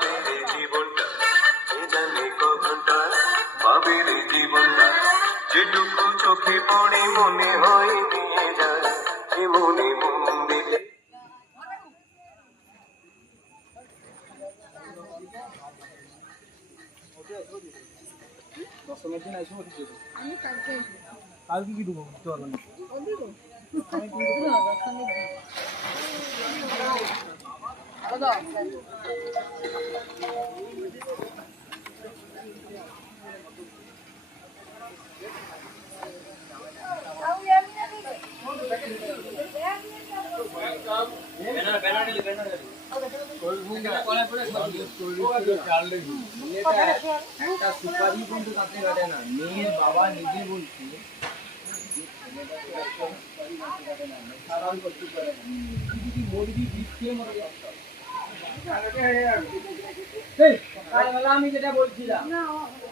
পাবে রে জীবনটা, কে জানে কখনটা পাবে রে জীবনটা, যেটুকু চোখে পড়ে মনে হয় নিয়ে যায়, এ মনে মন দিলে। কালকে কি ঢুকবো বুঝতে পারবো না। একটা সুপারি কিন্তু কাটতে কাটে না, মেয়ের বাবা নিজে বলছে আমি যেটা বলছিলাম